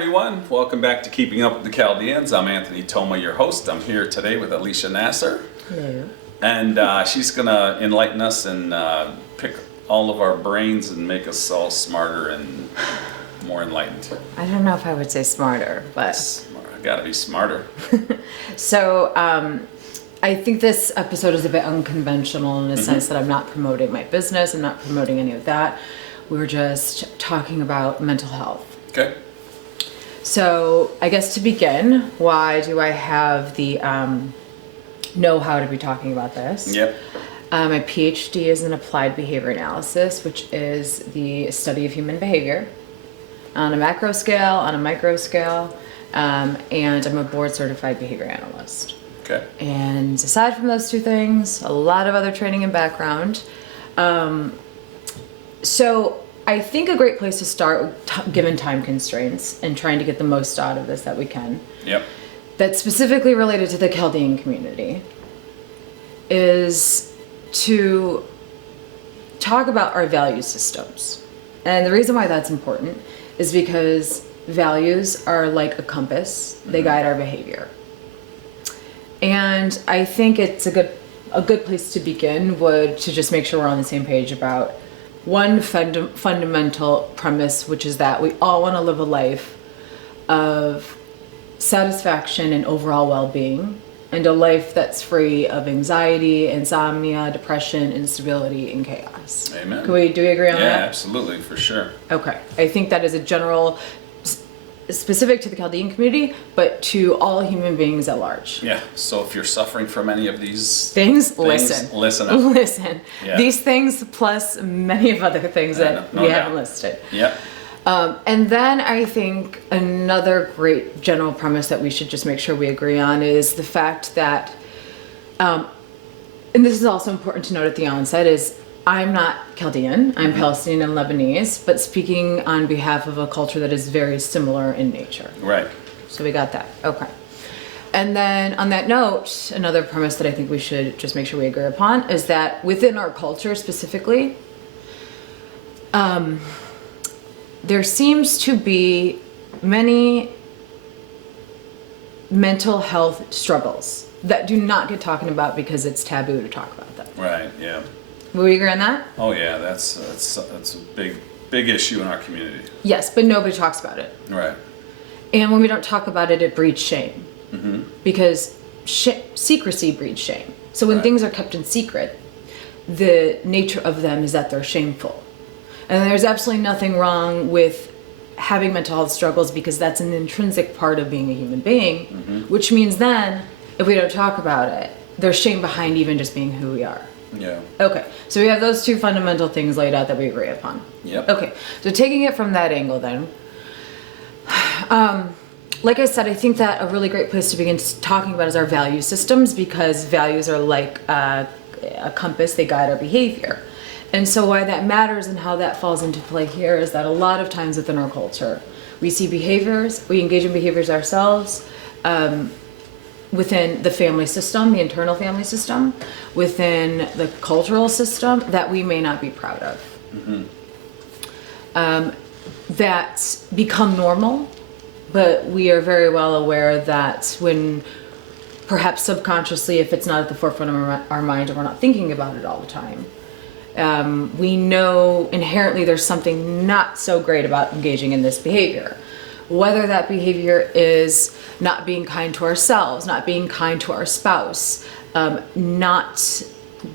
everyone. Welcome back to Keeping Up with the Chaldeans. I'm Anthony Toma, your host. I'm here today with Alicia Naser. Hello. And she's going to enlighten us and pick all of our brains and make us all smarter and more enlightened. I don't know if I would say smarter, but... I gotta be smarter. So, I think this episode is a bit unconventional in the sense that I'm not promoting my business, I'm not promoting any of that. We're just talking about mental health. Okay. So, I guess to begin, why do I have the know-how to be talking about this? Yep. My PhD is in applied behavior analysis, which is the study of human behavior on a macro scale, on a micro scale, and I'm a board certified behavior analyst. Okay. And aside from those two things, a lot of other training and background. So I think a great place to start, given time constraints and trying to get the most out of this that we can, Yep. that's specifically related to the Chaldean community, is to talk about our value systems. And the reason why that's important is because values are like a compass. They guide our behavior. And I think it's a good place to begin would to just make sure we're on the same page about one fundamental premise, which is that we all want to live a life of satisfaction and overall well-being, and a life that's free of anxiety, insomnia, depression, instability, and chaos. Amen. Do we agree on that? Yeah, absolutely, for sure. Okay. I think that is a general, specific to the Chaldean community, but to all human beings at large. Yeah, so if you're suffering from any of these Things, listen. Listen up. Listen. Yeah. These things plus many of other things that no we doubt. haven't listed. Yep. And then I think another great general premise that we should just make sure we agree on is the fact that, and this is also important to note at the onset, is I'm not Chaldean, I'm Palestinian and Lebanese, but speaking on behalf of a culture that is very similar in nature. Right. So we got that. Okay. And then on that note, another premise that I think we should just make sure we agree upon is that within our culture specifically, there seems to be many mental health struggles that do not get talked about because it's taboo to talk about them. Right, yeah. Will we agree on that? Oh yeah, that's a big issue in our community. Yes, but nobody talks about it. Right. And when we don't talk about it, it breeds shame. Mm-hmm. Because secrecy breeds shame. So when Right. things are kept in secret, the nature of them is that they're shameful. And there's absolutely nothing wrong with having mental health struggles because that's an intrinsic part of being a human being, which means then, if we don't talk about it, there's shame behind even just being who we are. Yeah. Okay, so we have those two fundamental things laid out that we agree upon. Yep. Okay, so taking it from that angle then, like I said, I think that a really great place to begin talking about is our value systems, because values are like a compass, they guide our behavior. And so why that matters and how that falls into play here is that a lot of times within our culture, we see behaviors, we engage in behaviors ourselves, within the family system, the internal family system, within the cultural system that we may not be proud of. That become normal, but we are very well aware that when perhaps subconsciously, if it's not at the forefront of our mind and we're not thinking about it all the time, we know inherently there's something not so great about engaging in this behavior. Whether that behavior is not being kind to ourselves, not being kind to our spouse, not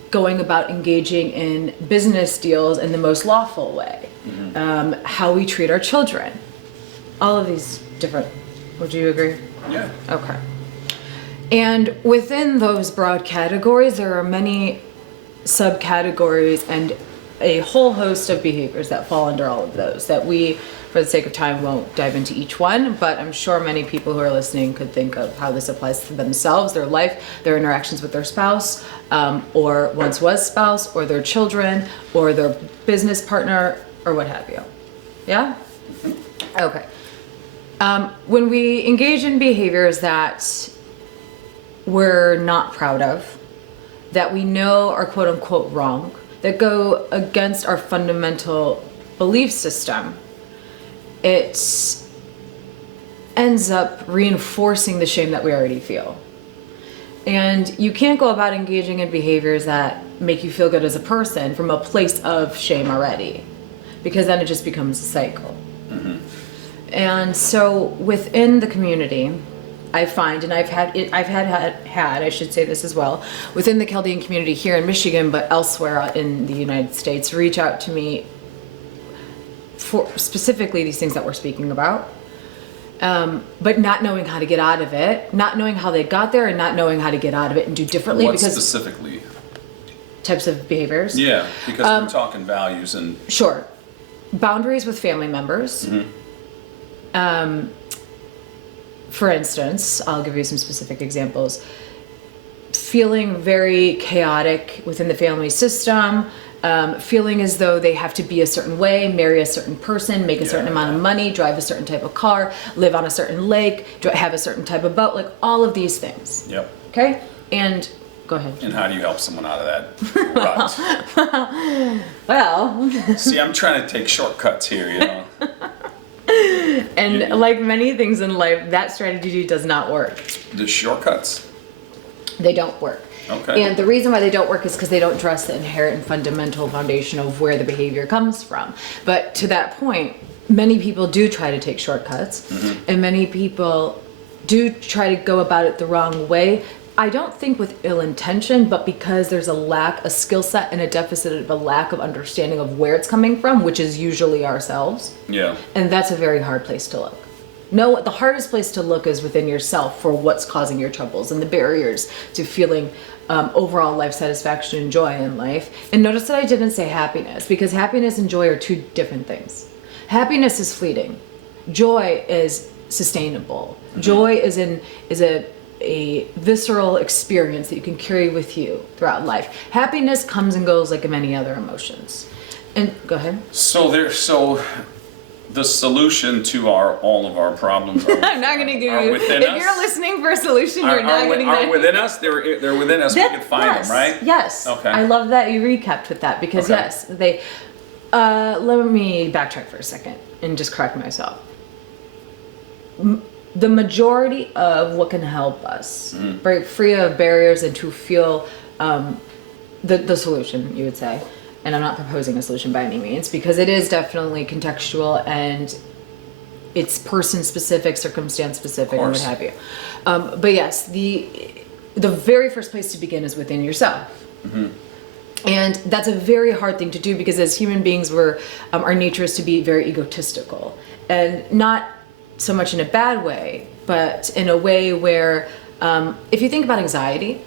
going about engaging in business deals in the most lawful way, how we treat our children. All of these different, would you agree? Yeah. Okay. And within those broad categories, there are many subcategories and a whole host of behaviors that fall under all of those that we, for the sake of time, won't dive into each one, but I'm sure many people who are listening could think of how this applies to themselves, their life, their interactions with their spouse, or once was spouse, or their children, or their business partner, or what have you. Yeah? Okay. When we engage in behaviors that we're not proud of, that we know are quote unquote wrong, that go against our fundamental belief system, it's ends up reinforcing the shame that we already feel. And you can't go about engaging in behaviors that make you feel good as a person from a place of shame already, because then it just becomes a cycle. And so within the community, I find, and I've had, I should say this as well, within the Chaldean community here in Michigan, but elsewhere in the United States, reach out to me for specifically these things that we're speaking about. But not knowing how to get out of it, not knowing how they got there, and not knowing how to get out of it and do differently. What because specifically? Types of behaviors. Yeah, because we're talking values and... Sure. Boundaries with family members. For instance, I'll give you some specific examples. Feeling very chaotic within the family system, feeling as though they have to be a certain way, marry a certain person, make a certain amount of money, drive a certain type of car, live on a certain lake, have a certain type of boat, like all of these things. Yep. Okay? And go ahead. And how do you help someone out of that rut? Well. See, I'm trying to take shortcuts here, you know. And like many things in life, that strategy does not work. The shortcuts? They don't work. Okay. And the reason why they don't work is because they don't address the inherent and fundamental foundation of where the behavior comes from. But to that point, many people do try to take shortcuts, and many people do try to go about it the wrong way. I don't think with ill intention, but because there's a skill set and a deficit of a lack of understanding of where it's coming from, which is usually ourselves. Yeah. And that's a very hard place to look. No, the hardest place to look is within yourself for what's causing your troubles and the barriers to feeling overall life satisfaction and joy in life. And notice that I didn't say happiness, because happiness and joy are two different things. Happiness is fleeting. Joy is sustainable. Joy is a visceral experience that you can carry with you throughout life. Happiness comes and goes like many other emotions. And go ahead. So the solution to all of our problems are, I'm not going to give you. within If us? you're listening for a solution, you're not getting that. Are within us? They're within us. We can find them, right? Yes. Okay. I love that you recapped with that, because Okay. yes, they. Let me backtrack for a second and just correct myself. The majority of what can help us break free of barriers and to feel the solution, you would say. And I'm not proposing a solution by any means, because it is definitely contextual and it's person specific, circumstance specific, and what have you. But yes, the very first place to begin is within yourself. And that's a very hard thing to do, because as human beings, our nature is to be very egotistical, and not so much in a bad way, but in a way where, if you think about anxiety,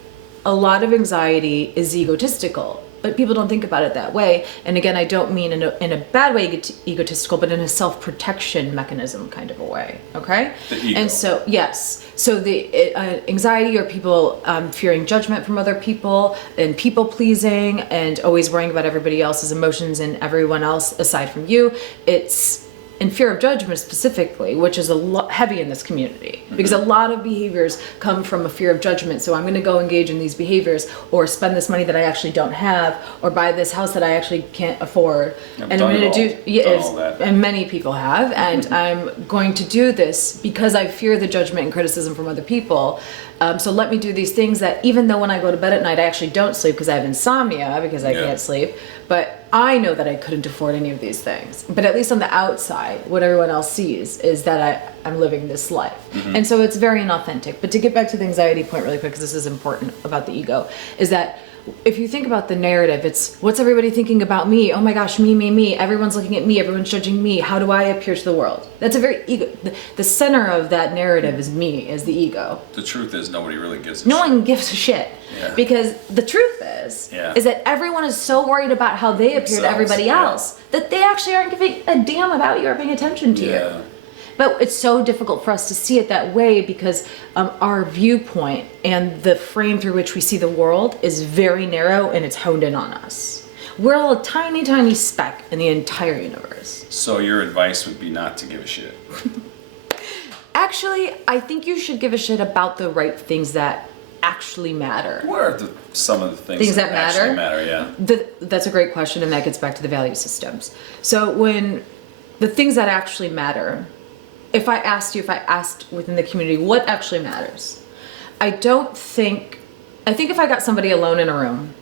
a lot of anxiety is egotistical, but people don't think about it that way. And again, I don't mean in a bad way egotistical, but in a self-protection mechanism kind of a way, okay? The ego. And so, yes. So the anxiety, or people fearing judgment from other people, and people pleasing, and always worrying about everybody else's emotions and everyone else aside from you, it's in fear of judgment specifically, which is a lot heavy in this community, because a lot of behaviors come from a fear of judgment. So I'm going to go engage in these behaviors, or spend this money that I actually don't have, or buy this house that I actually can't afford. I've And I'm done going to it all that. and many people have, and I'm going to do this because I fear the judgment and criticism from other people. So let me do these things that, even though when I go to bed at night, I actually don't sleep because I have insomnia, because I can't sleep. But I know that I couldn't afford any of these things. But at least on the outside, what everyone else sees is that I'm living this life. And so it's very inauthentic. But to get back to the anxiety point really quick, because this is important about the ego, is that if you think about the narrative, it's what's everybody thinking about me? Oh my gosh, me. Everyone's looking at me. Everyone's judging me. How do I appear to the world? That's a very ego. The center of that narrative is me, is the ego. The truth is, nobody really gives a shit. No one gives a shit. Yeah. Because the truth is that everyone is so worried about how they appear to everybody else that they actually aren't giving a damn about you or paying attention to you. But it's so difficult for us to see it that way, because our viewpoint and the frame through which we see the world is very narrow, and it's honed in on us. We're a tiny, tiny speck in the entire universe. So your advice would be not to give a shit. Actually, I think you should give a shit about the right things that actually matter. What are some of the things that actually matter? Yeah. That's a great question, and that gets back to the value systems. So when the things that actually matter if I asked within the community what actually matters, I think if I got somebody alone in a room,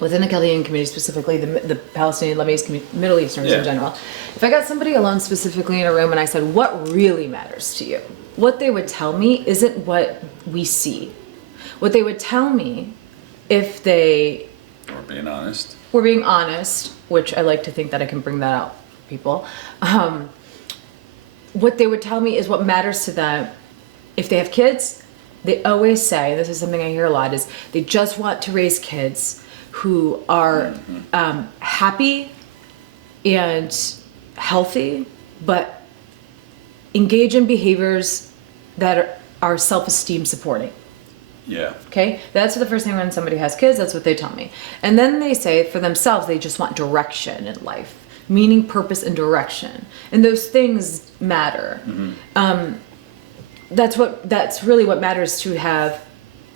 within the Chaldean community specifically, the Palestinian, Lebanese, Middle Easterns in general, if I got somebody alone specifically in a room and I said, what really matters to you? What they would tell me isn't what we see. What they would tell me, if they were being honest, which I like to think that I can bring that out for people, what they would tell me is what matters to them. If they have kids, they always say, this is something I hear a lot, is they just want to raise kids who are happy and healthy, but engage in behaviors that are self-esteem supporting. Yeah. Okay? That's the first thing when somebody has kids, that's what they tell me. And then they say for themselves, they just want direction in life, meaning, purpose, and direction. And those things matter. That's really what matters to have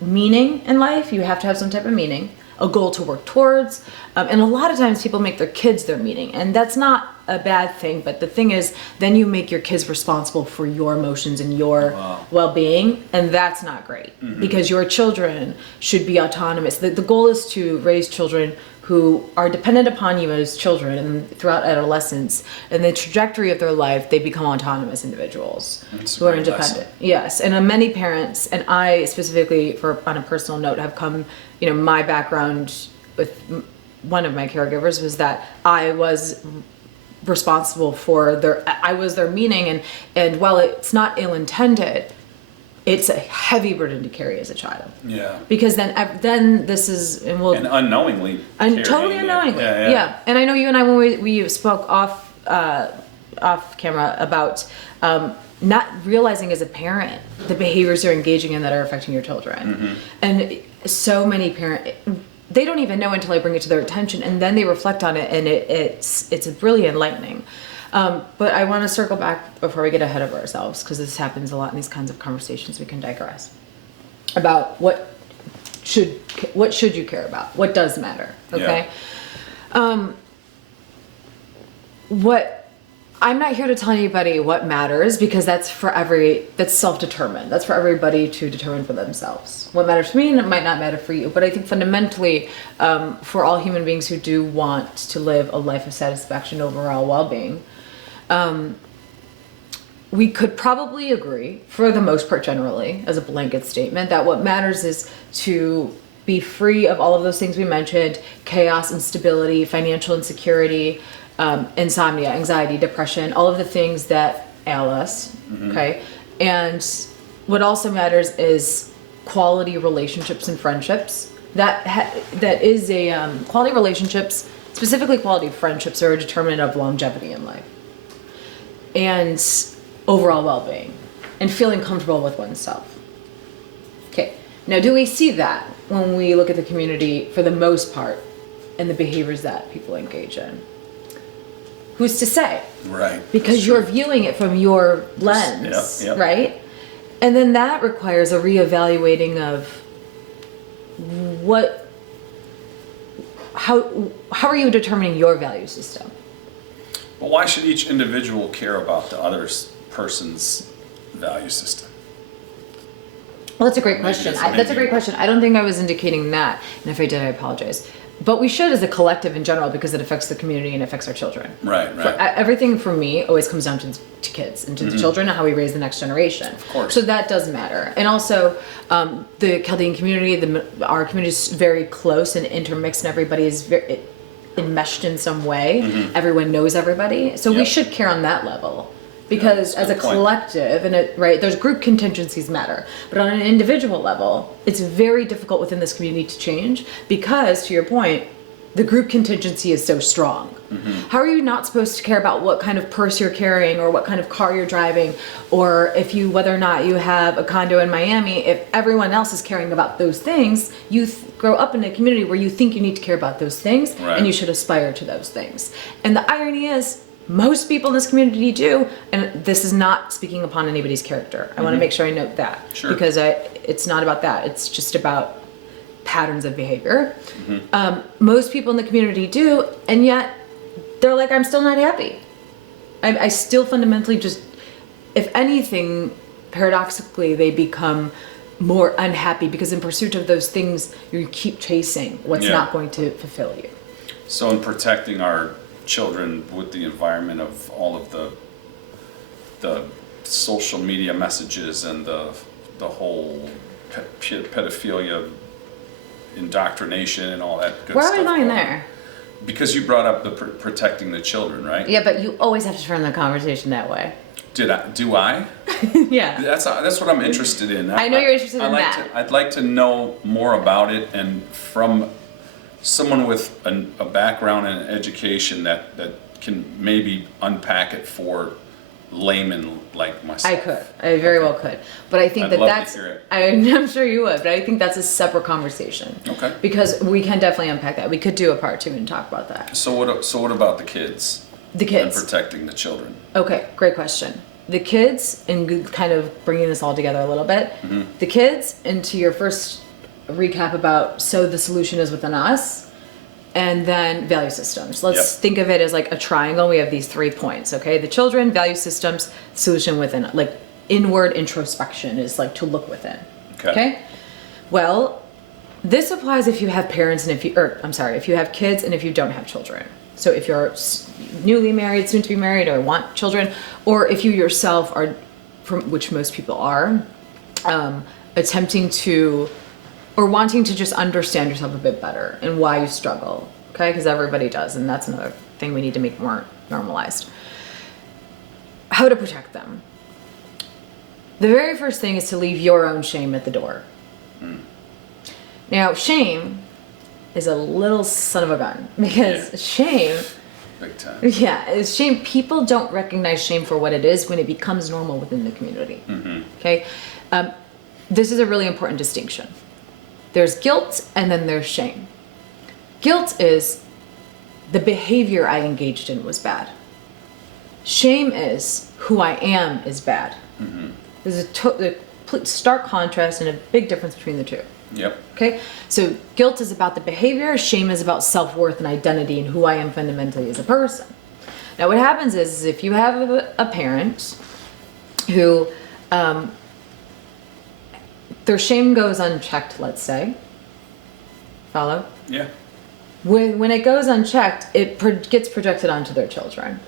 meaning in life. You have to have some type of meaning, a goal to work towards. And a lot of times people make their kids their meaning, and that's not a bad thing. But the thing is, then you make your kids responsible for your emotions and your well-being, and that's not great, because your children should be autonomous. The goal is to raise children who are dependent upon you as children and throughout adolescence, and the trajectory of their life, they become autonomous individuals who are independent. Yes, and many parents, and I specifically, on a personal note, have come, my background with one of my caregivers was that I was responsible for their meaning, and while it's not ill-intended, it's a heavy burden to carry as a child. Yeah. Because then this is, and unknowingly. And totally unknowingly. Yeah. And I know you and I, when we spoke off camera about not realizing as a parent the behaviors you're engaging in that are affecting your children. And so many parents, they don't even know until I bring it to their attention, and then they reflect on it, and it's really enlightening. But I want to circle back before we get ahead of ourselves, because this happens a lot in these kinds of conversations. We can digress about what should you care about, what does matter. Okay. I'm not here to tell anybody what matters, because that's self-determined. That's for everybody to determine for themselves. What matters for me might not matter for you. But I think fundamentally, for all human beings who do want to live a life of satisfaction, overall well-being, we could probably agree, for the most part generally, as a blanket statement, that what matters is to be free of all of those things we mentioned: chaos, instability, financial insecurity, insomnia, anxiety, depression, all of the things that ail us. Okay. And what also matters is quality relationships and friendships. That is quality relationships, specifically quality friendships, are a determinant of longevity in life and overall well-being and feeling comfortable with oneself. Okay. Now, do we see that when we look at the community for the most part and the behaviors that people engage in? Who's to say? Right. Because you're viewing it from your lens, right? And then that requires a reevaluating of how are you determining your value system? Well, why should each individual care about the other person's value system? Well, that's a great question. That's a great question. I don't think I was indicating that. And if I did, I apologize. But we should as a collective in general, because it affects the community and affects our children. Right. Everything for me always comes down to kids and to the children and how we raise the next generation. Of course. So that does matter. And also, the Chaldean community, our community is very close and intermixed, and everybody is very enmeshed in some way. Everyone knows everybody. So we should care on that level. Because as a collective, there's group contingencies matter. But on an individual level, it's very difficult within this community to change, because, to your point, the group contingency is so strong. How are you not supposed to care about what kind of purse you're carrying or what kind of car you're driving, or whether or not you have a condo in Miami, if everyone else is caring about those things? You grow up in a community where you think you need to care about those things, and you should aspire to those things. And the irony is, most people in this community do, and this is not speaking upon anybody's character. I want to make sure I note that, because it's not about that. It's just about patterns of behavior. Most people in the community do, and yet they're like, I'm still not happy. I still fundamentally just if anything, paradoxically, they become more unhappy because in pursuit of those things, you keep chasing what's not going to fulfill you. So in protecting our children with the environment of all of the social media messages and the whole pedophilia indoctrination and all that good Where stuff. are we going there? Because you brought up the protecting the children, right? Yeah, but you always have to turn the conversation that way. Do I? Yeah. That's what I'm interested in. I know you're interested in that. I'd like to know more about it, and from someone with a background and an education that can maybe unpack it for laymen like myself. I very well could. But I think I'd love that's, to hear it. I'm sure you would, but I think that's a separate conversation. Okay. Because we can definitely unpack that. We could do a part 2 and talk about that. So what about the kids? The kids. And protecting the children. Okay, great question. The kids, and kind of bringing this all together a little bit, the kids, and to your first recap about, so the solution is within us, and then value systems. Let's think of it as like a triangle. We have these 3 points, okay? The children, value systems, solution within. Like inward introspection is like to look within. Okay? Well, this applies if you have parents and if you have kids and if you don't have children. So if you're newly married, soon to be married, or want children, or if you yourself are, from which most people are, attempting to, or wanting to just understand yourself a bit better and why you struggle, okay? Because everybody does, and that's another thing we need to make more normalized. How to protect them. The very first thing is to leave your own shame at the door. Now, shame is a little son of a gun, because shame, big time. is shame. People don't recognize shame for what it is when it becomes normal within the community. Okay, this is a really important distinction. There's guilt and then there's shame. Guilt is the behavior I engaged in was bad. Shame is who I am is bad. There's a stark contrast and a big difference between the two. Yep. Okay, so guilt is about the behavior, shame is about self-worth and identity and who I am fundamentally as a person. Now what happens is if you have a parent who their shame goes unchecked, let's say, follow? Yeah. When it goes unchecked, it gets projected onto their children.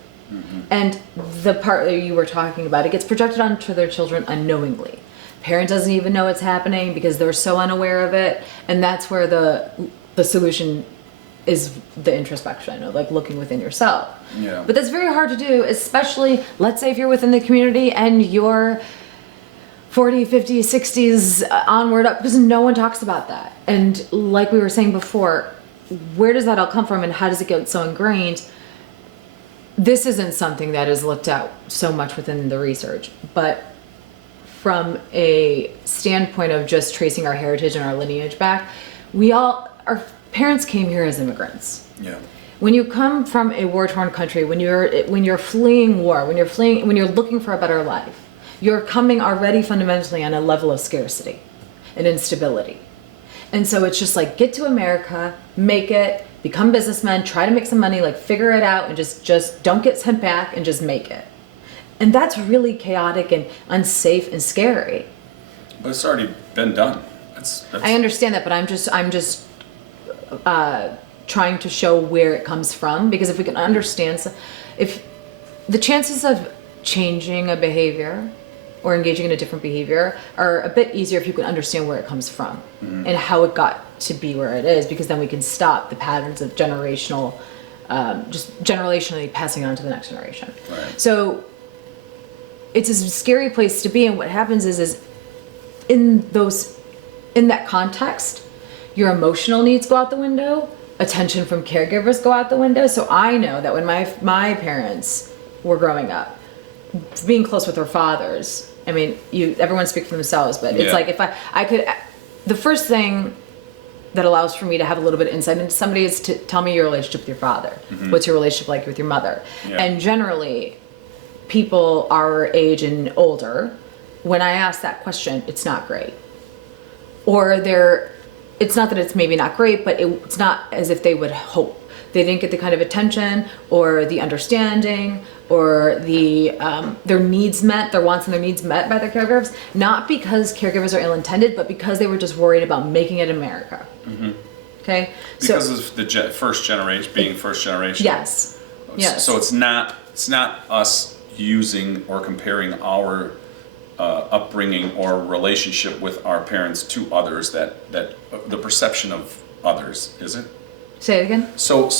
And the part that you were talking about, it gets projected onto their children unknowingly. Parent doesn't even know it's happening because they're so unaware of it, and that's where the solution is, the introspection of like looking within yourself. Yeah. But that's very hard to do, especially let's say if you're within the community and you're 40, 50, 60s onward up, because no one talks about that. And like we were saying before, where does that all come from and how does it get so ingrained? This isn't something that is looked at so much within the research, but from a standpoint of just tracing our heritage and our lineage back, our parents came here as immigrants. Yeah. When you come from a war-torn country, when you're fleeing war, when you're looking for a better life, you're coming already fundamentally on a level of scarcity and instability. And so it's just like, get to America, make it, become businessmen, try to make some money, like figure it out, and just don't get sent back and just make it. And that's really chaotic and unsafe and scary. But it's already been done. I understand that, but I'm just trying to show where it comes from, because if we can understand, if the chances of changing a behavior or engaging in a different behavior are a bit easier if you can understand where it comes from and how it got to be where it is, because then we can stop the patterns of generationally passing on to the next generation. Right. So it's a scary place to be, and what happens is in that context, your emotional needs go out the window, attention from caregivers go out the window. So I know that when my parents were growing up, being close with their fathers, I mean, everyone speaks for themselves, but it's like if I could, the first thing that allows for me to have a little bit of insight into somebody is to tell me your relationship with your father. What's your relationship like with your mother? Yeah. And generally, people our age and older, when I ask that question, it's not great. Or it's not that it's maybe not great, but it's not as if they would hope. they didn't get the kind of attention or the understanding or the their needs met, their wants and their needs met by their caregivers, not because caregivers are ill-intended, but because they were just worried about making it America. Okay? Because of the first generation, being first generation. Yes. Yes. So it's not us using or comparing our upbringing or relationship with our parents to others, that the perception of others, is it? Say it again? So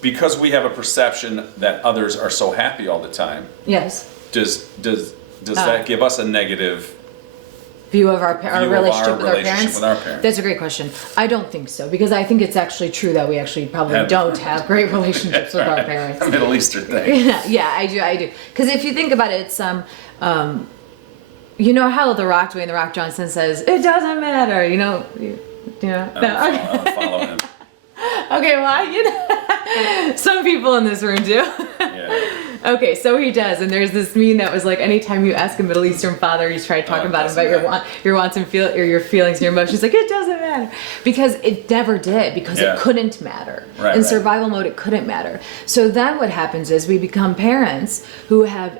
because we have a perception that others are so happy all the time, Yes. does that give us a negative View of our relationship with our relationship parents? with our parents? That's a great question. I don't think so, because I think it's actually true that we actually probably don't have great relationships with our parents. A Middle Eastern thing. Yeah, I do. Because if you think about it, it's you know how Dwayne The Rock Johnson says, "It doesn't matter," you know. No. I don't follow him. Okay, well, some people in this room do. Yeah. Okay, so he does, and there's this meme that was like, anytime you ask a Middle Eastern father, he's trying to talk about your wants and your feelings and your emotions, like, it doesn't matter, because it never did, because it couldn't matter. In survival mode, it couldn't matter. So then what happens is we become parents who have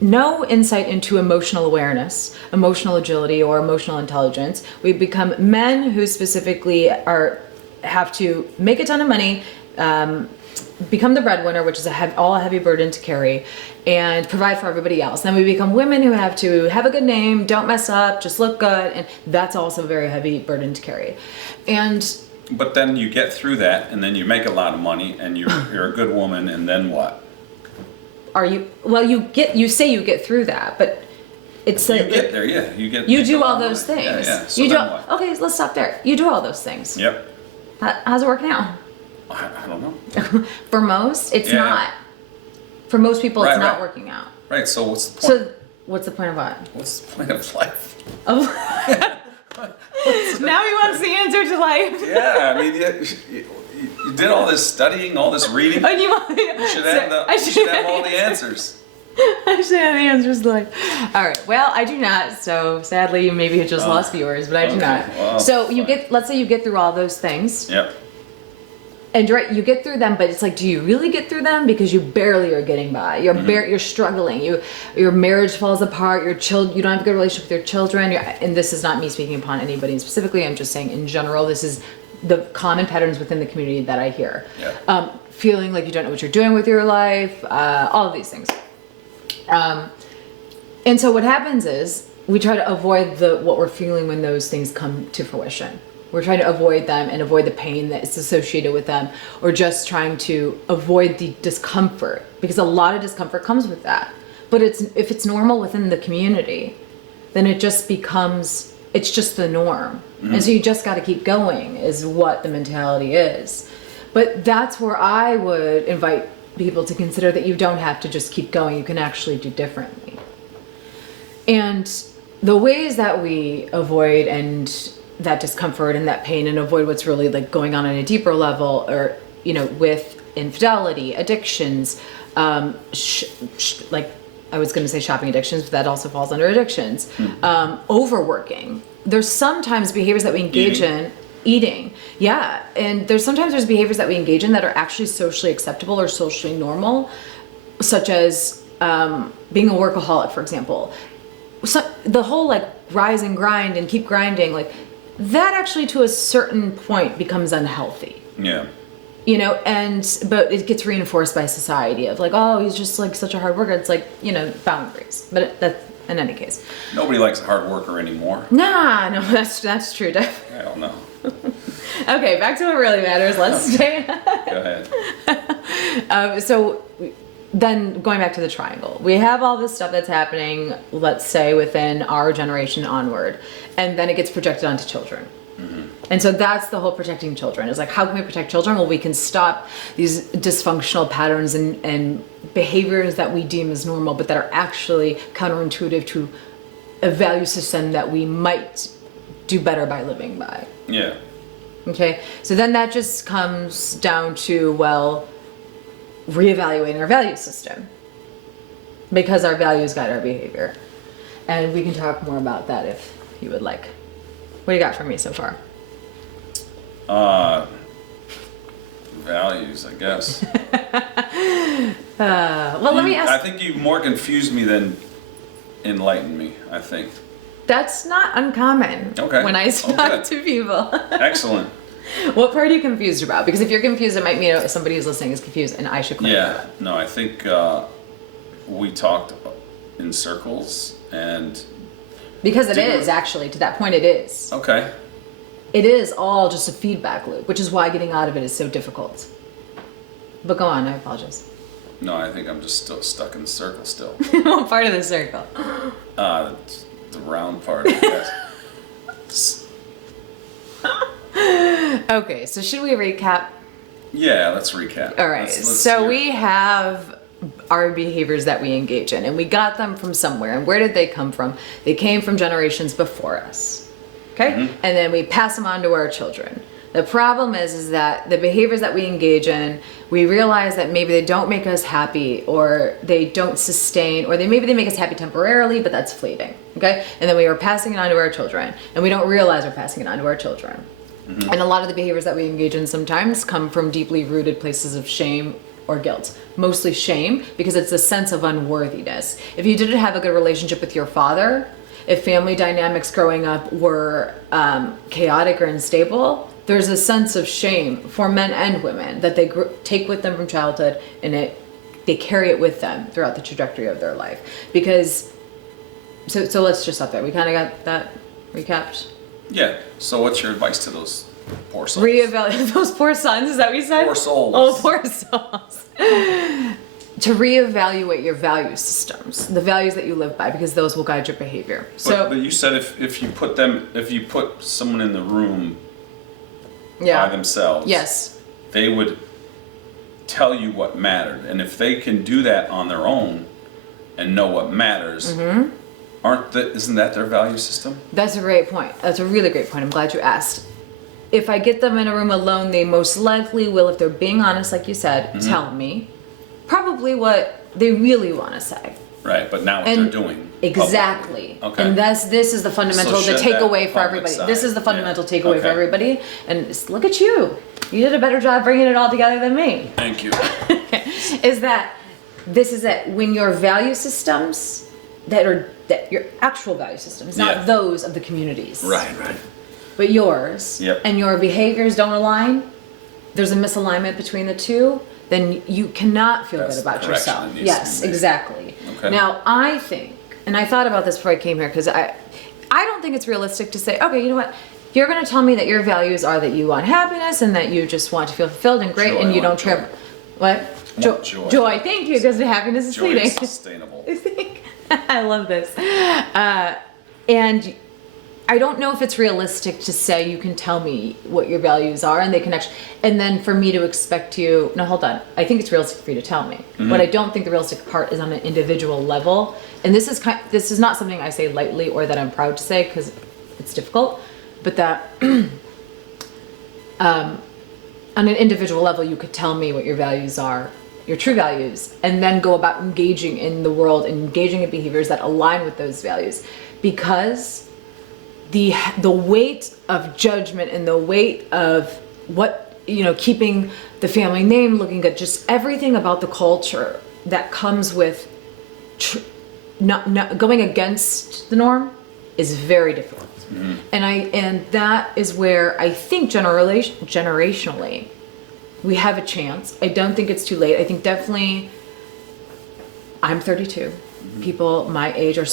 no insight into emotional awareness, emotional agility, or emotional intelligence. We become men who specifically have to make a ton of money, become the breadwinner, which is a heavy burden to carry, and provide for everybody else. Then we become women who have to have a good name, don't mess up, just look good, and that's also a very heavy burden to carry. But then you get through that, and then you make a lot of money, and you're a good woman, and then what? You say you get through that, but it's you get there, yeah. You do all those things. Yeah. So okay, let's stop there. You do all those things. Yep. How's it working out? I don't know. For most, it's not. For most people, it's not working out. Right. So what's the point? So what's the point of what? What's the point of life? Oh. Now he wants the answer to life. Yeah, I mean, you did all this studying, all this reading. And you should have all the answers. I should have the answers to life. All right. Well, I do not. So sadly, you maybe just lost viewers, but I do not. Well, so let's say you get through all those things. Yep. And you get through them, but it's like, do you really get through them? Because you barely are getting by. You're struggling. Your marriage falls apart. You don't have a good relationship with your children. And this is not me speaking upon anybody specifically. I'm just saying in general, this is the common patterns within the community that I hear. Yeah. Feeling like you don't know what you're doing with your life, all of these things. And so what happens is we try to avoid what we're feeling when those things come to fruition. We're trying to avoid them and avoid the pain that is associated with them, or just trying to avoid the discomfort, because a lot of discomfort comes with that. But if it's normal within the community, then it's just the norm. Mm-hmm. And so you just got to keep going is what the mentality is. But that's where I would invite people to consider that you don't have to just keep going. You can actually do differently. And the ways that we avoid that discomfort and that pain and avoid what's really like going on a deeper level, or, with infidelity, addictions, like I was going to say shopping addictions, but that also falls under addictions, overworking. There's sometimes behaviors that we engage in. Eating, yeah, and there's behaviors that we engage in that are actually socially acceptable or socially normal, such as being a workaholic, for example. So the whole like rise and grind and keep grinding, like that actually to a certain point becomes unhealthy. Yeah. But it gets reinforced by society of like, oh, he's just like such a hard worker. It's like, boundaries. But that's in any case. Nobody likes a hard worker anymore. Nah, no, that's true. Definitely. I don't know. Okay, back to what really matters. Let's stay. Go ahead. So then going back to the triangle, we have all this stuff that's happening, let's say within our generation onward, and then it gets projected onto children. Mm-hmm. And so that's the whole protecting children. It's like, how can we protect children? Well, we can stop these dysfunctional patterns and behaviors that we deem as normal, but that are actually counterintuitive to a value system that we might do better by living by. Yeah. Okay, so then that just comes down to, reevaluating our value system, because our values guide our behavior. And we can talk more about that if you would like. What do you got for me so far? Values, I guess. Well, let me ask. I think you more confused me than enlightened me, I think. That's not uncommon. Okay. When I talk to people. Excellent. What part are you confused about? Because if you're confused, it might mean somebody who's listening is confused, and I should clarify that. No, I think we talked in circles, and because it is actually, to that point, it is. okay. It is all just a feedback loop, which is why getting out of it is so difficult. But go on, I apologize. No, I think I'm just still stuck in the circle still. What part of the circle? The round part, I guess. Okay, so should we recap? Yeah, let's recap. All right, Let's so hear. we have our behaviors that we engage in, and we got them from somewhere. And where did they come from? They came from generations before us. Okay? And then we pass them on to our children. The problem is that the behaviors that we engage in, we realize that maybe they don't make us happy, or they don't sustain, or maybe they make us happy temporarily, but that's fleeting. Okay? And then we are passing it on to our children, and we don't realize we're passing it on to our children. And a lot of the behaviors that we engage in sometimes come from deeply rooted places of shame or guilt. Mostly shame, because it's a sense of unworthiness. If you didn't have a good relationship with your father, if family dynamics growing up were chaotic or unstable, there's a sense of shame for men and women that they take with them from childhood, and they carry it with them throughout the trajectory of their life. Because, so let's just stop there. We kind of got that recapped. Yeah. So what's your advice to those poor souls? Reevaluate those poor sons, is that what you said? Poor souls. Oh, poor souls. To reevaluate your value systems, the values that you live by, because those will guide your behavior. But you said if you put someone in the room by themselves, yes, they would tell you what mattered, and if they can do that on their own and know what matters, isn't that their value system? That's a great point. That's a really great point. I'm glad you asked. If I get them in a room alone, they most likely will, if they're being honest, like you said, tell me probably what they really want to say. Right, but not what they're doing. Exactly. Publicly. Okay. And this is the fundamental, So the shed that takeaway for public everybody. side. This is the fundamental Yeah. takeaway for Okay. everybody. And look at you. You did a better job bringing it all together than me. Thank you. Is that this is it. When your value systems that your actual value systems, not those of the communities. Right. But yours. Yep. And your behaviors don't align, there's a misalignment between the two, then you cannot feel That's good about the correction yourself. that needs Yes, to be made. exactly. Okay. Now, I think, and I thought about this before I came here, because I don't think it's realistic to say, okay, you know what? You're going to tell me that your values are that you want happiness and that you just want to feel fulfilled and great, Joy, and you I don't want care. joy. What? Joy. Joy. Thank you, because the happiness is Joy fleeting. is sustainable. I love this. And I don't know if it's realistic to say you can tell me what your values are and they can actually, and then for me to expect you, no, hold on. I think it's realistic for you to tell me. What I don't think the realistic part is on an individual level. And this is not something I say lightly or that I'm proud to say, because it's difficult, but that on an individual level, you could tell me what your values are, your true values, and then go about engaging in the world and engaging in behaviors that align with those values. Because the weight of judgment and the weight of what, keeping the family name looking good, just everything about the culture that comes with not going against the norm is very difficult. And that is where I think generationally we have a chance. I don't think it's too late. I think definitely, I'm 32. People my age, or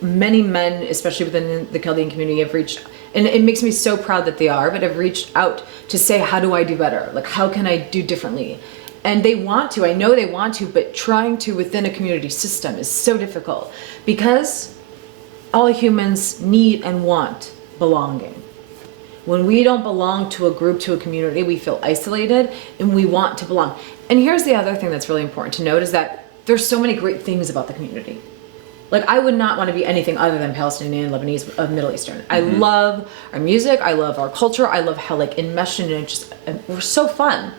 many men, especially within the Chaldean community, have reached, and it makes me so proud that they are, but have reached out to say, how do I do better? Like, how can I do differently? And they want to, I know they want to, but trying to within a community system is so difficult, because all humans need and want belonging. When we don't belong to a group, to a community, we feel isolated and we want to belong. And here's the other thing that's really important to note, is that there's so many great things about the community. Like, I would not want to be anything other than Palestinian, Lebanese, Middle Eastern. I love our music, I love our culture, I love how enmeshed and we're so fun.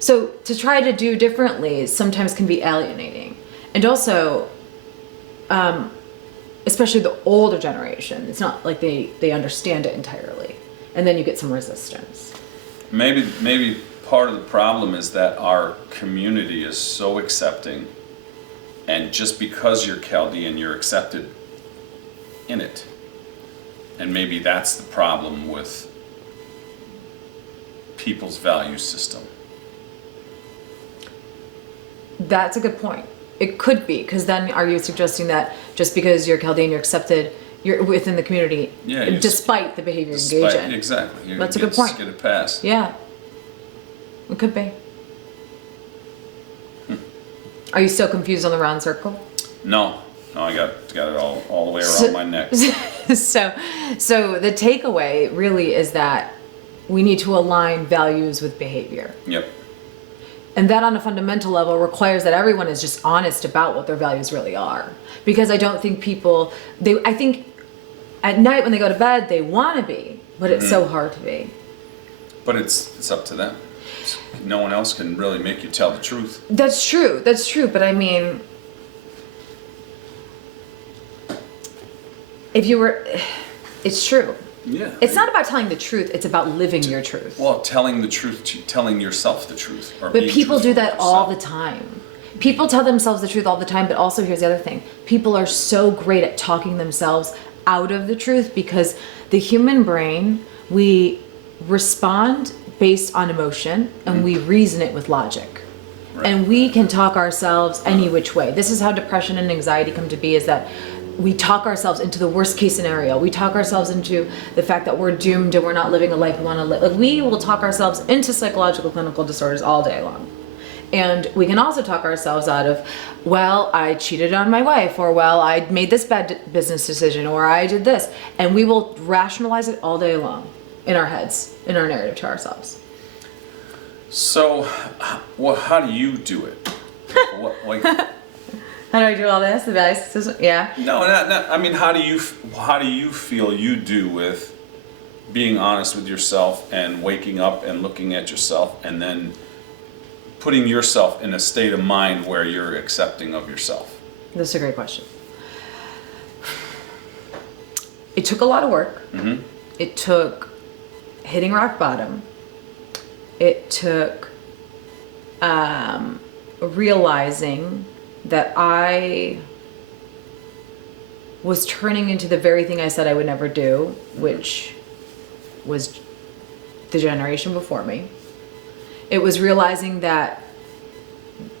So to try to do differently sometimes can be alienating. And also, especially the older generation, it's not like they understand it entirely. And then you get some resistance. Maybe part of the problem is that our community is so accepting, and just because you're Chaldean, you're accepted in it. And maybe that's the problem with people's value system. That's a good point. It could be, because then are you suggesting that just because you're Chaldean, you're accepted, you're within the community, Yeah, despite the behavior you engage in? Exactly. That's a good point. Get it passed. Yeah, it could be. Are you still confused on the round circle? No, I got it all the way around my neck. So the takeaway really is that we need to align values with behavior. Yep. And that on a fundamental level requires that everyone is just honest about what their values really are. Because I don't think people, I think at night when they go to bed, they want to be, but it's so hard to be. But it's up to them. No one else can really make you tell the truth. That's true, but I mean, it's true. Yeah. It's not about telling the truth, it's about living your truth. Well, telling the truth, telling yourself the truth. But people do that all the time. People tell themselves the truth all the time, but also here's the other thing. People are so great at talking themselves out of the truth because the human brain, we respond based on emotion and we reason it with logic. Right. And we can talk ourselves any which way. This is how depression and anxiety come to be, is that we talk ourselves into the worst case scenario. We talk ourselves into the fact that we're doomed and we're not living a life we want to live. Like, we will talk ourselves into psychological clinical disorders all day long. And we can also talk ourselves out of, well, I cheated on my wife, or well, I made this bad business decision, or I did this. And we will rationalize it all day long in our heads, in our narrative to ourselves. So, well, how do you do it? How do I do all this? The value system? Yeah. No, not. I mean, how do you feel you do with being honest with yourself and waking up and looking at yourself and then putting yourself in a state of mind where you're accepting of yourself? That's a great question. It took a lot of work. Mm-hmm. It took hitting rock bottom. It took realizing that I was turning into the very thing I said I would never do, which was the generation before me. It was realizing that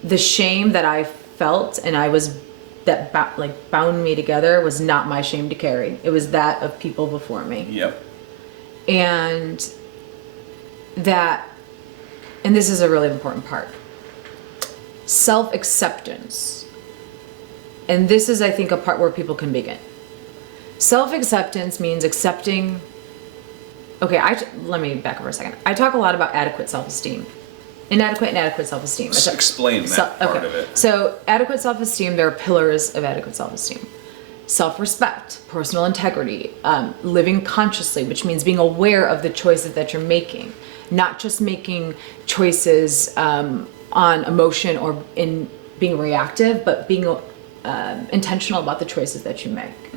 the shame that I felt and that bound me together was not my shame to carry. It was that of people before me. Yep. And this is a really important part. Self-acceptance. And this is, I think, a part where people can begin. Self-acceptance means accepting. Okay, let me back up for a second. I talk a lot about adequate self-esteem. Inadequate and adequate self-esteem. Just explain that part of it. So, adequate self-esteem, there are pillars of adequate self-esteem. Self-respect, personal integrity, living consciously, which means being aware of the choices that you're making. Not just making choices on emotion or in being reactive, but being intentional about the choices that you make.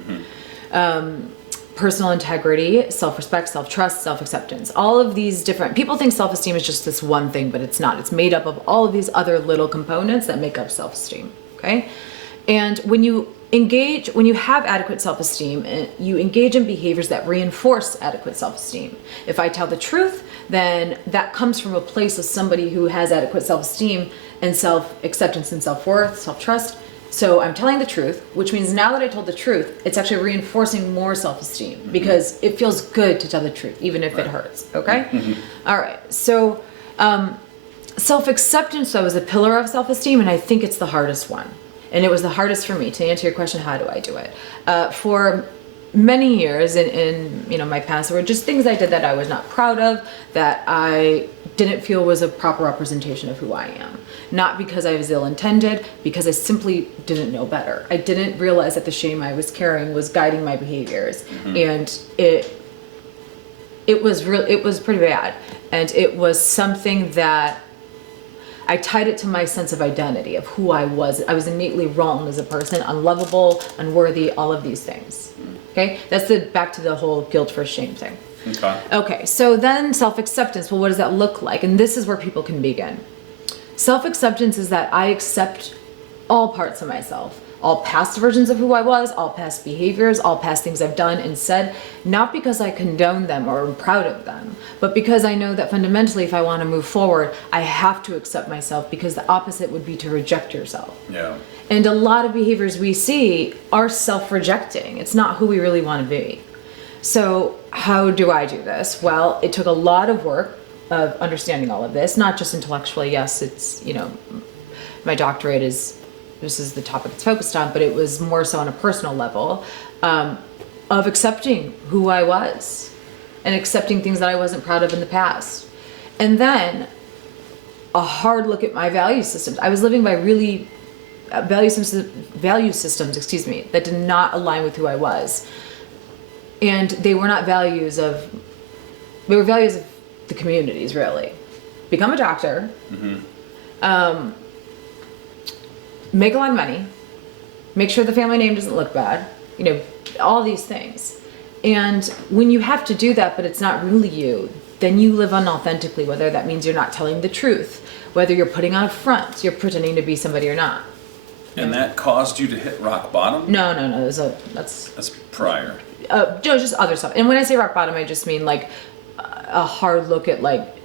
Mm-hmm. Personal integrity, self-respect, self-trust, self-acceptance. All of these different, people think self-esteem is just this one thing, but it's not. It's made up of all of these other little components that make up self-esteem, okay? And when you have adequate self-esteem, you engage in behaviors that reinforce adequate self-esteem. If I tell the truth, then that comes from a place of somebody who has adequate self-esteem and self-acceptance and self-worth, self-trust. So I'm telling the truth, which means now that I told the truth, it's actually reinforcing more self-esteem, mm-hmm. because it feels good to tell the truth, even if it hurts, okay? Mm-hmm. All right, so self-acceptance, though, is a pillar of self-esteem, and I think it's the hardest one. And it was the hardest for me. To answer your question, how do I do it? For many years in my past, there were just things I did that I was not proud of, that I didn't feel was a proper representation of who I am. Not because I was ill-intended, because I simply didn't know better. I didn't realize that the shame I was carrying was guiding my behaviors. Mm-hmm. And it was pretty bad. And it was something that I tied it to my sense of identity, of who I was. I was innately wrong as a person, unlovable, unworthy, all of these things. Okay? That's back to the whole guilt for shame thing. Okay. Okay, so then self-acceptance, well, what does that look like? And this is where people can begin. Self-acceptance is that I accept all parts of myself, all past versions of who I was, all past behaviors, all past things I've done and said, not because I condone them or am proud of them, but because I know that fundamentally, if I want to move forward, I have to accept myself, because the opposite would be to reject yourself. Yeah. And a lot of behaviors we see are self-rejecting. It's not who we really want to be. So how do I do this? Well, it took a lot of work of understanding all of this, not just intellectually. Yes, it's, my doctorate this is the topic it's focused on, but it was more so on a personal level, of accepting who I was and accepting things that I wasn't proud of in the past. And then a hard look at my value systems. I was living by really value systems, that did not align with who I was. And they were not values of, they were values of the communities, really. Become a doctor, make a lot of money, make sure the family name doesn't look bad, all these things. And when you have to do that, but it's not really you, then you live unauthentically, whether that means you're not telling the truth, whether you're putting on a front, you're pretending to be somebody or not. And that caused you to hit rock bottom? No, that's prior. No, just other stuff. And when I say rock bottom, I just mean like a hard look at like,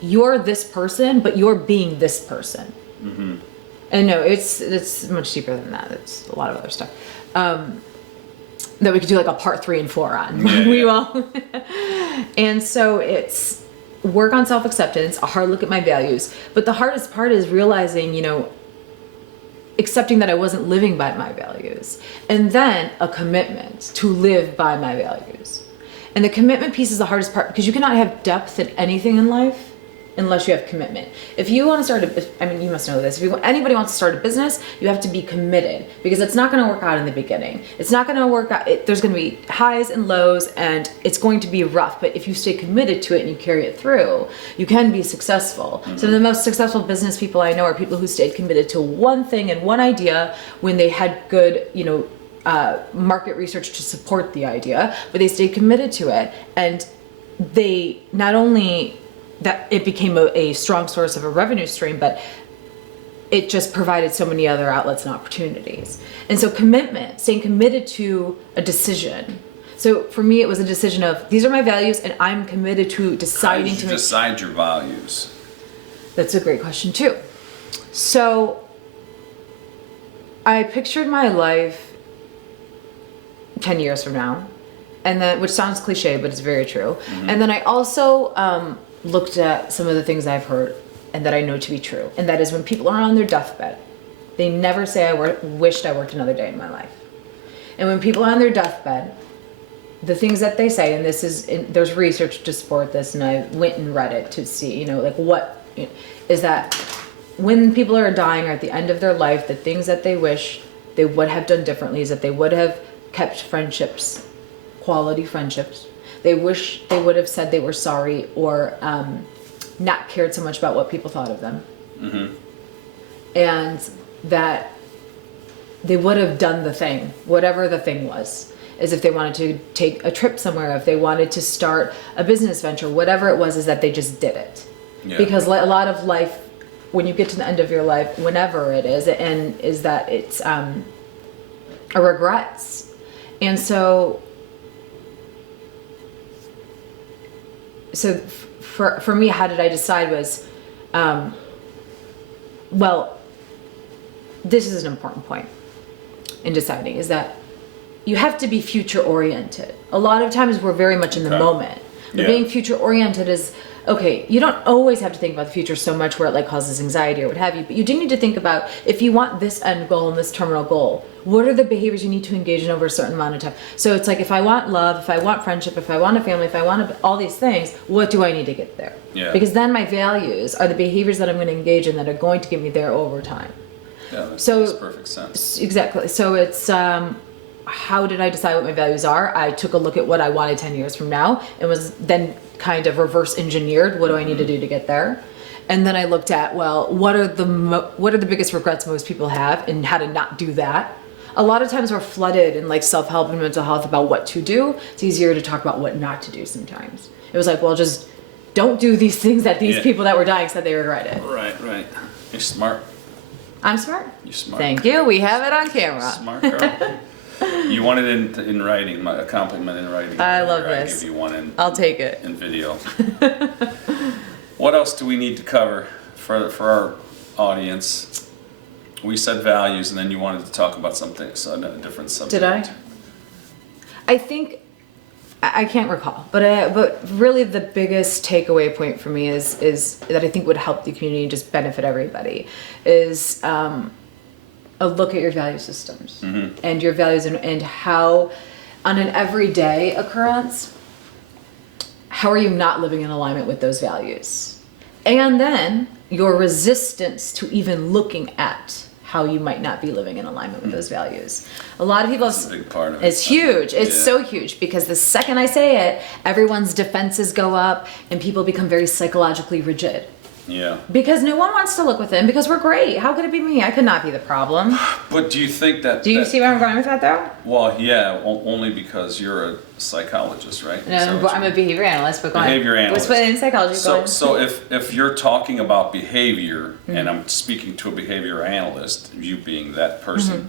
you're this person, but you're being this person. Mm-hmm. And no, it's much deeper than that. It's a lot of other stuff that we could do like a part 3 and 4 on. Yeah, we will. And so it's work on self-acceptance, a hard look at my values. But the hardest part is realizing, accepting that I wasn't living by my values, and then a commitment to live by my values. And the commitment piece is the hardest part, because you cannot have depth in anything in life unless you have commitment. If you want to start you must know this. If anybody wants to start a business, you have to be committed, because it's not going to work out in the beginning. It's not going to work out. There's going to be highs and lows, and it's going to be rough. But if you stay committed to it and you carry it through, you can be successful. Mm-hmm. Some of the most successful business people I know are people who stayed committed to one thing and one idea when they had good, market research to support the idea, but they stayed committed to it. And they not only that it became a strong source of a revenue stream, but it just provided so many other outlets and opportunities. And so commitment, staying committed to a decision. So for me, it was a decision of, these are my values, and I'm committed to deciding How did you decide your values? That's a great question too. So I pictured my life 10 years from now, and then, which sounds cliche, but it's very true. Mm-hmm. And then I also looked at some of the things I've heard and that I know to be true. And that is, when people are on their deathbed, they never say, I wished I worked another day in my life. And when people are on their deathbed, the things that they say, and there's research to support this, and I went and read it to see, is that when people are dying or at the end of their life, the things that they wish they would have done differently is that they would have kept friendships, quality friendships. They wish they would have said they were sorry, or not cared so much about what people thought of them. Mm-hmm. And that they would have done the thing, whatever the thing was. As if they wanted to take a trip somewhere, if they wanted to start a business venture, whatever it was, is that they just did it. Yeah. Because a lot of life, when you get to the end of your life, whenever it is, and is that it's a regrets. And so for me, how did I decide was, this is an important point in deciding, is that you have to be future oriented. A lot of times we're very much in the moment. But being future oriented is, okay, you don't always have to think about the future so much where it like causes anxiety or what have you, but you do need to think about, if you want this end goal and this terminal goal, what are the behaviors you need to engage in over a certain amount of time? So it's like, if I want love, if I want friendship, if I want a family, if I want all these things, what do I need to get there? Yeah. Because then my values are the behaviors that I'm going to engage in that are going to get me there over time. Yeah, that makes perfect sense. Exactly. So it's, how did I decide what my values are? I took a look at what I wanted 10 years from now, and was then kind of reverse engineered, what do I need to do to get there? And then I looked at, well, what are the biggest regrets most people have, and how to not do that? a lot of times we're flooded in like self-help and mental health about what to do. It's easier to talk about what not to do sometimes. It was like, well, just don't do these things that these people that were dying said they regretted. Right. You're smart. I'm smart? You're smart. Thank you. We have it on camera. Smart girl. You want it in writing, a compliment in writing. I love I this. give you one I'll take it. in video. What else do we need to cover for our audience? We said values, and then you wanted to talk about something, so a different subject. Did I? I think I can't recall, but really the biggest takeaway point for me is that I think would help the community and just benefit everybody is a look at your value systems and your values and how on an everyday occurrence, how are you not living in alignment with those values? And then your resistance to even looking at how you might not be living in alignment with those values. A lot of people, That's a big part of it. it's huge. It's so huge because the second I say it, everyone's defenses go up and people become very psychologically rigid. Yeah. Because no one wants to look within because we're great. How could it be me? I could not be the problem. But do you think that... Do you see where I'm going with that though? Well, yeah, only because you're a psychologist, right? No, I'm a behavior analyst, but go ahead. Behavior analyst. Let's put it in psychology. So if you're talking about behavior, and I'm speaking to a behavior analyst, you being that person,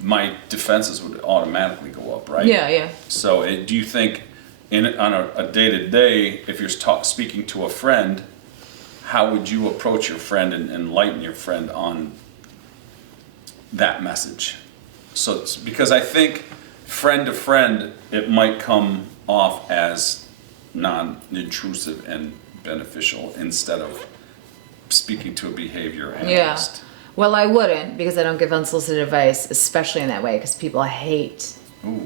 my defenses would automatically go up, right? Yeah. So do you think on a day-to-day, if you're speaking to a friend, how would you approach your friend and enlighten your friend on that message? So it's because I think friend to friend, it might come off as non-intrusive and beneficial instead of speaking to a behavior analyst. Yeah. Well, I wouldn't because I don't give unsolicited advice, especially in that way because people hate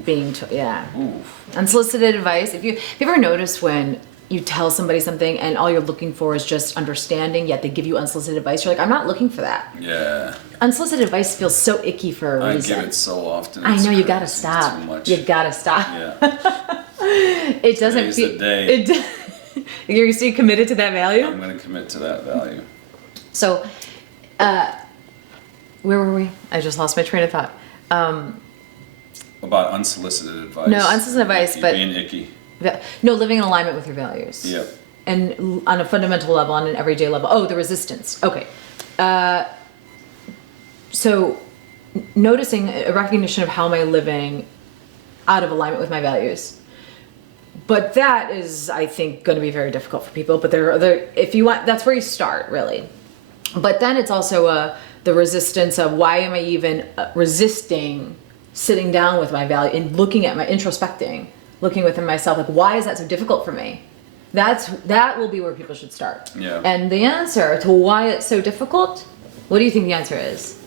being told. Yeah. Oof. Unsolicited advice. If you ever notice when you tell somebody something and all you're looking for is just understanding, yet they give you unsolicited advice, you're like, I'm not looking for that. Yeah. Unsolicited advice feels so icky for a reason. I give it so often. I know, you crazy. gotta stop. It's too much. You gotta stop. Yeah. It doesn't Today's feel. the day. You're still committed to that value? I'm going to commit to that value. So, where were we? I just lost my train of thought. About unsolicited advice. No, unsolicited advice, but being icky. No, living in alignment with your values. Yep. And on a fundamental level, on an everyday level. Oh, the resistance. Okay. So noticing a recognition of how am I living out of alignment with my values. But that is, I think, going to be very difficult for people. But there are other, if you want, that's where you start, really. But then it's also the resistance of why am I even resisting sitting down with my value and looking at my introspecting, looking within myself, like why is that so difficult for me? That will be where people should start. Yeah. And the answer to why it's so difficult, what do you think the answer is?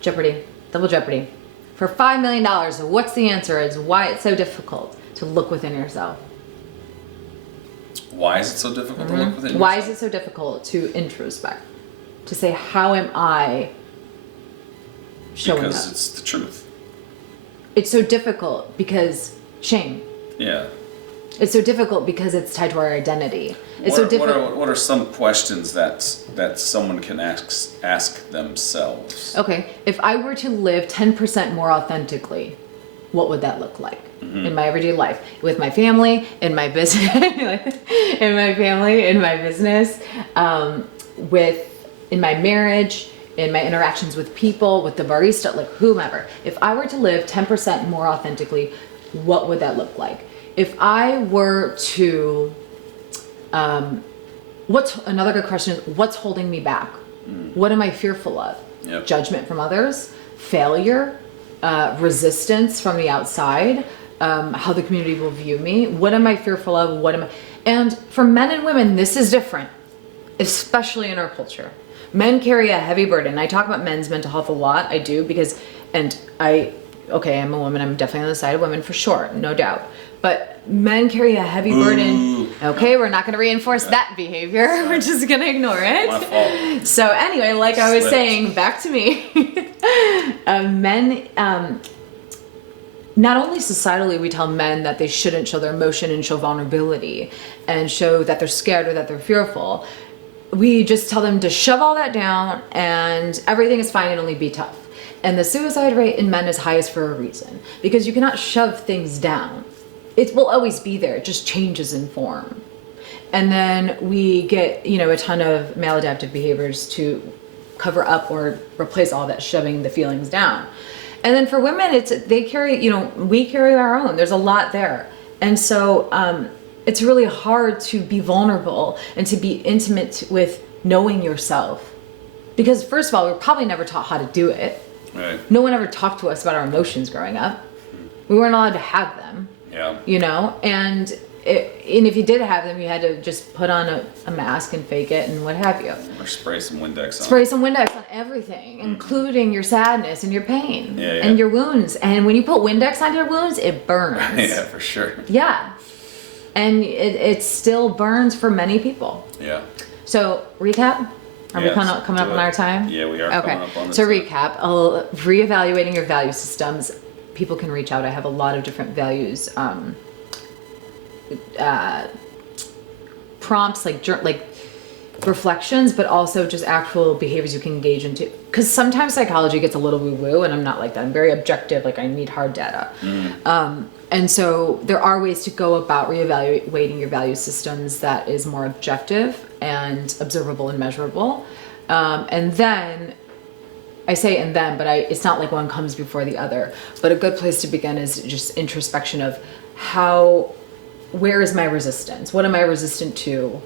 Jeopardy, double Jeopardy. For $5 million, what's the answer is why it's so difficult to look within yourself? Why is it so difficult to look within Why yourself? is it so difficult to introspect? To say, how am I showing Because up? it's the truth. It's so difficult because shame. Yeah. It's so difficult because it's tied to our identity. It's What so difficult. are some questions that someone can ask themselves? Okay, if I were to live 10% more authentically, what would that look like in my everyday life? With my family, in my business, in my family, in my business, in my marriage, in my interactions with people, with the barista, like whomever. If I were to live 10% more authentically, what would that look like? If I were to, another good question is, what's holding me back? What am I fearful of? Yep. Judgment from others, failure, resistance from the outside, how the community will view me. What am I fearful of? And for men and women, this is different, especially in our culture. Men carry a heavy burden. I talk about men's mental health a lot. I do because, I'm a woman. I'm definitely on the side of women for sure, no doubt. But men carry a heavy burden. Okay, we're not going to reinforce that behavior. We're just going to ignore it. My fault. So anyway, like I was Slipped. saying, back to me. Men, not only societally, we tell men that they shouldn't show their emotion and show vulnerability and show that they're scared or that they're fearful. We just tell them to shove all that down and everything is fine and only be tough. And the suicide rate in men is highest for a reason, because you cannot shove things down. It will always be there. It just changes in form. And then we get, a ton of maladaptive behaviors to cover up or replace all that shoving the feelings down. And then for women, we carry our own. There's a lot there. And so it's really hard to be vulnerable and to be intimate with knowing yourself. Because first of all, we were probably never taught how to do it. Right. No one ever talked to us about our emotions growing up. We weren't allowed to have them. Yeah. And if you did have them, you had to just put on a mask and fake it and what have you. Or spray some Windex on. Spray some Windex on everything, including your sadness and your pain Yeah. and your wounds. And when you put Windex on your wounds, it burns. Yeah, for sure. Yeah. And it still burns for many people. Yeah. So, recap? Are we Yes, coming up on our time? Yeah, we are coming up on the So time. recap, reevaluating your value systems. People can reach out. I have a lot of different values prompts, like reflections, but also just actual behaviors you can engage into. Because sometimes psychology gets a little woo-woo, and I'm not like that. I'm very objective. Like, I need hard data. And so there are ways to go about reevaluating your value systems that is more objective and observable and measurable. And then, I say and then, but it's not like one comes before the other. But a good place to begin is just introspection of where is my resistance? What am I resistant to?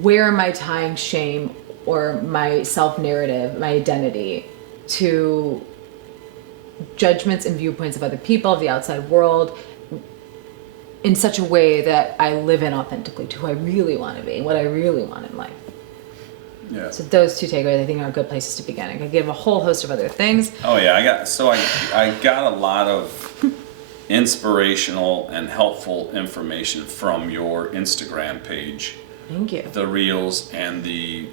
Where am I tying shame or my self-narrative, my identity, to judgments and viewpoints of other people, of the outside world, in such a way that I live in authentically to who I really want to be, what I really want in life. Yeah. So those two takeaways, I think, are good places to begin. I could give a whole host of other things. Oh yeah, I got a lot of inspirational and helpful information from your Instagram page. Thank you. The reels and the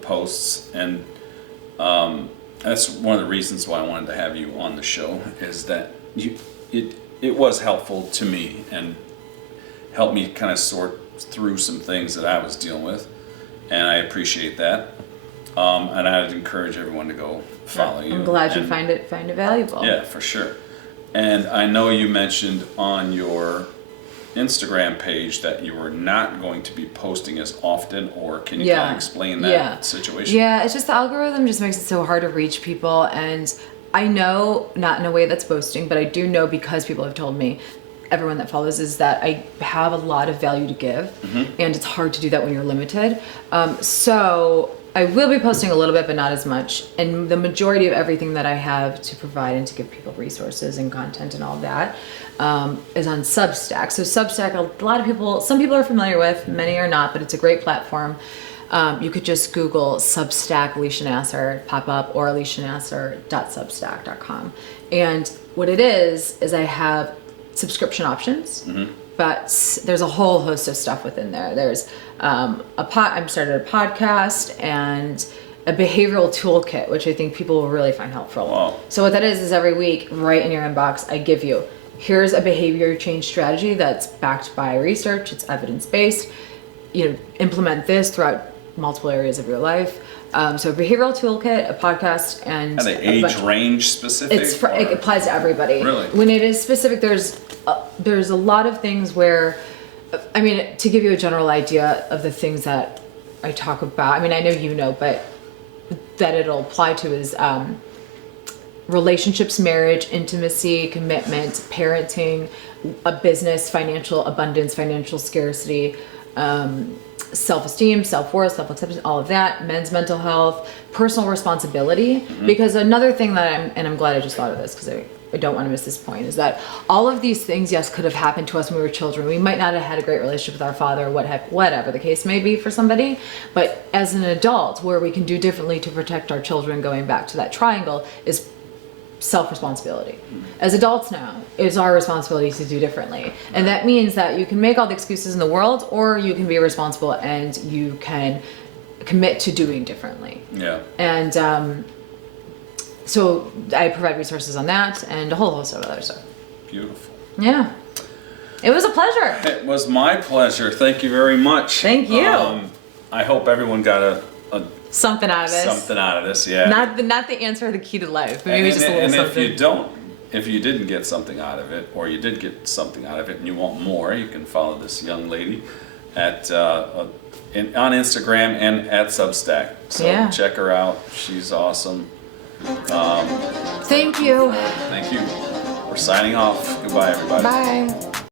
posts, and that's one of the reasons why I wanted to have you on the show, is that it was helpful to me and helped me kind of sort through some things that I was dealing with, and I appreciate that. And I'd encourage everyone to go follow you. I'm glad you find it valuable. Yeah, for sure. And I know you mentioned on your Instagram page that you were not going to be posting as often, or can you kind of explain that situation? Yeah, it's just the algorithm just makes it so hard to reach people, and I know not in a way that's boasting, but I do know, because people have told me, everyone that follows, is that I have a lot of value to give, and it's hard to do that when you're limited. So I will be posting a little bit, but not as much. And the majority of everything that I have to provide and to give people resources and content and all that is on Substack. So Substack, a lot of people, some people are familiar with, many are not, but it's a great platform. You could just Google Substack Alicia Naser, pop up, or alicianaser.substack.com. And what it is I have subscription options, but there's a whole host of stuff within there. There's I'm started a podcast and a behavioral toolkit, which I think people will really find helpful. Wow. So what that is every week, right in your inbox, I give you, here's a behavior change strategy that's backed by research, it's evidence-based. Implement this throughout multiple areas of your life. So a behavioral toolkit, a podcast, and Are they age range specific? it applies to everybody. Really? When it is specific, there's a lot of things where, to give you a general idea of the things that I talk about, I know but that it'll apply to is relationships, marriage, intimacy, commitment, parenting, a business, financial abundance, financial scarcity, self-esteem, self-worth, self-acceptance, all of that, men's mental health, personal responsibility. Because another thing that I'm glad I just thought of this, because I don't want to miss this point, is that all of these things, yes, could have happened to us when we were children. We might not have had a great relationship with our father, whatever the case may be for somebody. But as an adult, where we can do differently to protect our children, going back to that triangle, is self-responsibility. As adults now, it's our responsibility to do differently. And that means that you can make all the excuses in the world, or you can be responsible and you can commit to doing differently. Yeah. And so I provide resources on that and a whole host of other stuff. Beautiful. Yeah. It was a pleasure. It was my pleasure. Thank you very much. Thank you. I hope everyone got something out of this. something out of this, yeah. Not the answer or the key to life, but maybe just a little and something. if you didn't get something out of it, or you did get something out of it and you want more, you can follow this young lady at on Instagram and at Substack. So Yeah. check her out. She's awesome. Thank you. Thank you. We're signing off. Goodbye, everybody. Bye.